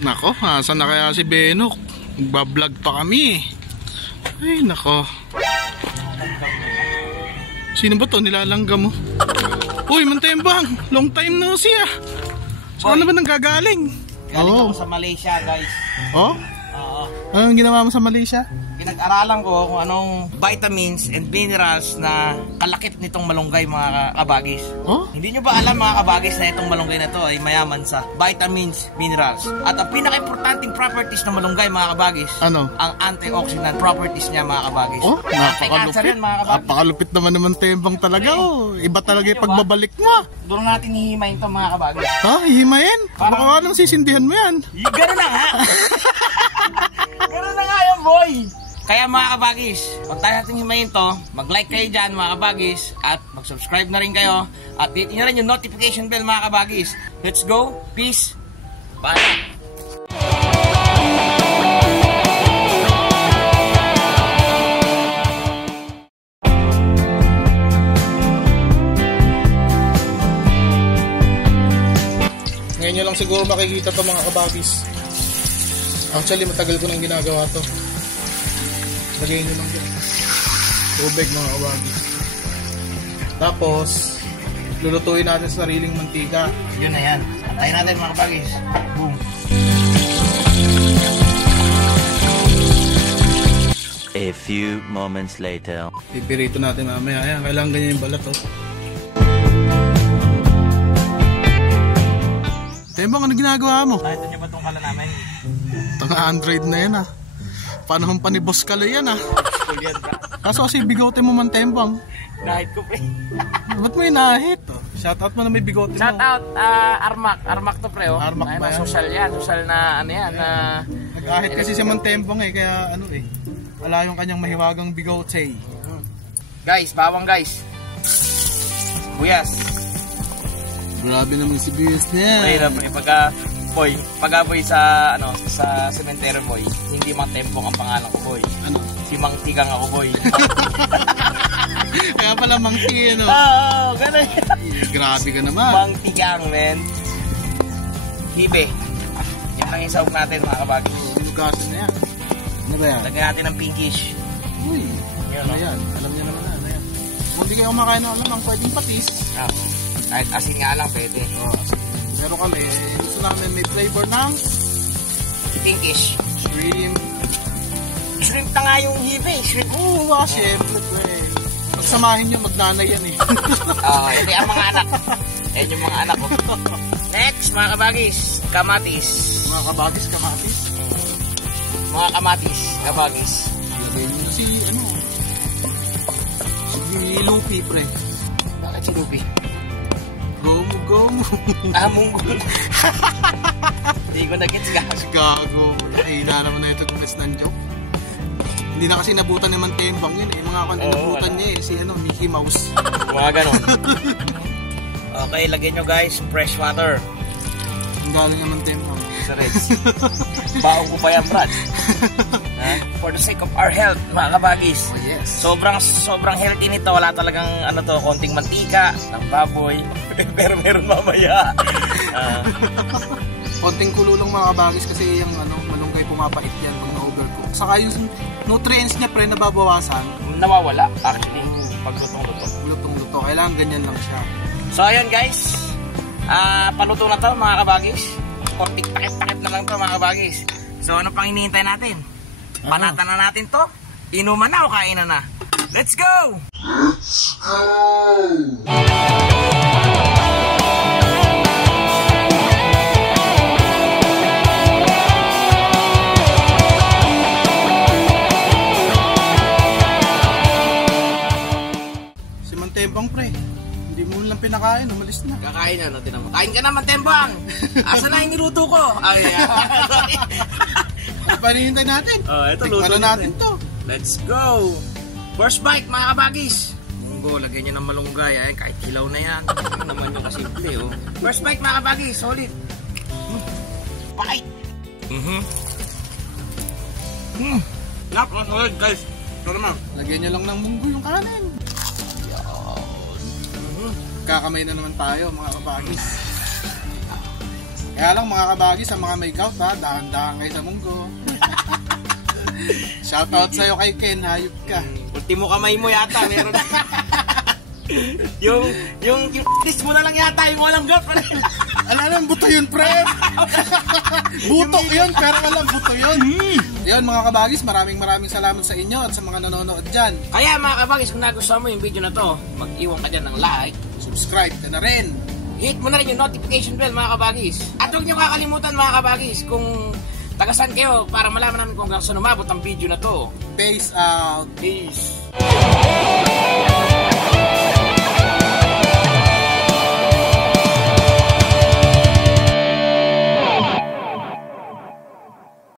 Nako, asan na kaya si Benok? Magbablog pa kami. Ay, nako. Sino ba to? Nilalangga mo? Uy, Mantembang! Long time no see ah! Saan na ba nang gagaling? Galing ako sa Malaysia, guys. Oh? Oo. Anong ginawa mo sa Malaysia? Pinag-aralan ko kung anong vitamins and minerals na kalakip nitong malunggay, mga kabagis. Oh? Hindi nyo ba alam, mga kabagis, na itong malunggay na to ay mayaman sa vitamins, minerals. At ang pinaka-importanting properties ng malunggay, mga kabagis, Ano? ang antioxidant properties niya, mga kabagis. Oh, Anti-cancer yan, mga kabagis. napakalupit naman naman Tembang talaga. Oh. Iba talaga yung pagbabalik mo. Doon natin hihimayin to, mga kabagis. Ha? Hihimayin? Baka anong sisindihan mo yan? Gano'n na nga! Gano'n na nga yan, boy! Kaya mga kabagis, pag tayo natin himayin to, mag-like kayo dyan mga kabagis, at mag-subscribe na rin kayo, at hit nyo rin yung notification bell mga kabagis. Let's go, peace, bye! Ngayon nyo lang siguro makikita to mga kabagis. Actually matagal ko nang ginagawa to. Lagay nyo lang dyan. Tubig mga kabagis. Tapos lulutuin natin sa sariling mantika. Yun na yan. Antayin natin mga kabagis. Boom! A few moments later. Pipirito natin mamaya. Ayan, kailangan ganyan yung balat oh. Tembang, ano ginagawa mo? Nakita nyo ba itong kala namin? Itong Android na yan ah. Panahon pa ni Boss Kalo yan ah. Kaso kasi bigote mo man Tembang. Nahit ko pre. Ba't mo inahit? Oh? Shoutout mo na may bigote mo. Shoutout Armac. Armac to pre oh. Armac ba yan? Social yan. Social na ano yan. Nag-ahit kasi si Mantembang eh. Kaya ano eh. Wala yung kanyang mahiwagang bigote. Guys, bawang guys. Buyas. Grabe naman si Bias niya. Pre na pre. Pagka-boy sa ano sa cemetery boy, hindi Mantembong ang pangalan ko boy. Ano? Si Mang Tigang ako boy. Kaya pala Mang T ano? Oo, ganun. Grabe ka naman. Mang Tigang men. Hibe. Yan lang yung sahog natin mga kabagi. Binugasan na yan. Ano ba yan? Lagyan natin ng pinkish. Uy. Yan Ano yan? Alam niyo naman na. Ano yan? Kung di kayo kumakain ng alamang, pwedeng patis. Kahit asin nga lang pwede. Pero kami, gusto namin may flavor ng Pinkish. shrimp. Shrimp na nga yung hibe. Shrimp. Oo, syempre. Pagsamahin nyo, magnanay yan eh. Ito yung mga anak. Yan yung mga anak ko. Next, mga kabagis. Kamatis. Mga kabagis, kamatis. Mga kamatis. Kabagis. Lagay nyo si, ano, si Lupi, pre. Bakit si Ruby? Gomu, gomu. Munggol. Hindi ko nag-gets ka. Gago. Hila naman na ito best ng joke. Hindi na kasi nabutan naman Tembang yun eh. Mga nabutan niya eh. Si ano, Mickey Mouse. Mga ganon. Okay, lagyan nyo guys. Fresh water. Ang galing naman Tembang. Sa Reds. Baong ko pa yan, Brad. For the sake of our health, mga kabagis. Oh, yes. Sobrang healthy nito. Wala talagang ano to, konting mantika ng baboy. Pero meron mamaya. Konting kulo lang mga kabagis kasi yung ano, malunggay pumapait yan pag na-overcook. Saka yung nutrients niya pre nababawasan. Nawawala actually pag lutong-luto. Lutong-luto. Kailangan ganyan lang siya. So ayun guys. Paluto na to mga kabagis. Konting takip-takip na lang to mga kabagis. So ano pang hinihintay natin? Panatan na natin to. Inuman na o kainan na? Let's go! Let's go! Si Mantembang pre, hindi mo lang pinakain, umalis na. Kakain na natin naman. Kain ka na Mantembang! Asa na yung niluto ko? Ay, Panihintay natin. Ito luto natin to. Let's go! First bite mga kabagis. Munggo, lagyan nyo ng malunggay. Ay, kahit kilaw na yan. Ito naman yung kasimple oh. First bite mga kabagis, solid. Bite! Lap, solid guys. Ito naman. Lagyan nyo lang ng munggo yung kanin. Kakamay na naman tayo mga kabagis. Kaya lang mga kabagis, sa mga may gout ha, dahan-dahan kayo sa munggo. Shoutout sa'yo kay Ken, hayop ka. Ultimo kamay mo yata, meron. yung list mo na lang yata, yung walang gout. Alam, buto yun, pre. Buto yun, pero alam, buto yun. Yun mga kabagis, maraming salamat sa inyo at sa mga nanonood dyan. Kaya mga kabagis, kung nagustuhan mo yung video na to, mag-iwan ka dyan ng like, Subscribe ka na rin. hit mo na rin yung notification bell mga kabagis. At huwag nyo kakalimutan mga kabagis kung tagasan kayo para malaman namin kung hanggang saan umabot ang video na to. Peace out. Peace.